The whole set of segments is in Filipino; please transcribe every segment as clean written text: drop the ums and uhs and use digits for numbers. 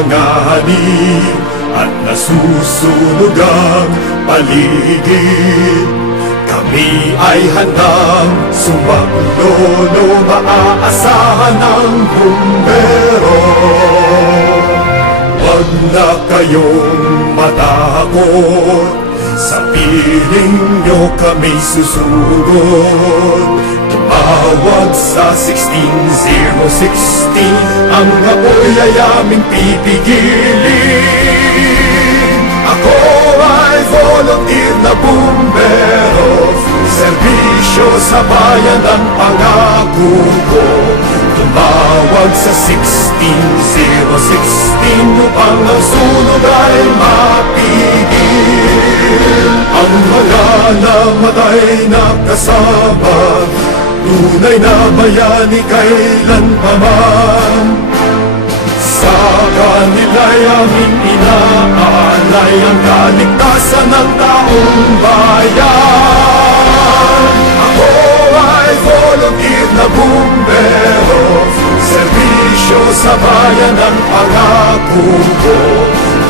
nanganganib at nasusunog ang paligid. Kami ay handang sumaklono, maaasahan ng bumbero. Huwag na kayong matakot, sa piling nyo kami susugod. Tumawag sa 16016, ang apoy ay aming pipigilin. Ako ay volunteer na bumbero, serbisyo sa bayan ang pangako ko. Tumawag sa 16016 upang ang sunog ay mapigil. Ang mga namatay na kasama, tunay na bayani kailanpaman. Sa kanila'y aming inaalay ang kaligtasan ng taong bayan. Ako ay volunteer na bumbero, serbisyo sa bayan ang pangako ko.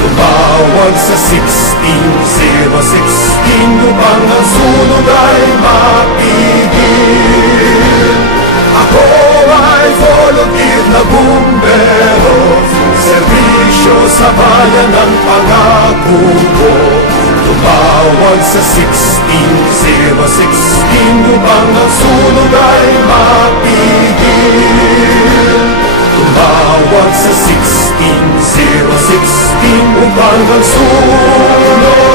Tumawag sa 16016 upang ang sunog ay mapigil. Ako ay volunteer na bumbero, serbisyo sa bayan ang pangako ko. Tumawag sa 16016 upang ang sunog ay mapigil. Tumawag sa 16016 upang ang sunog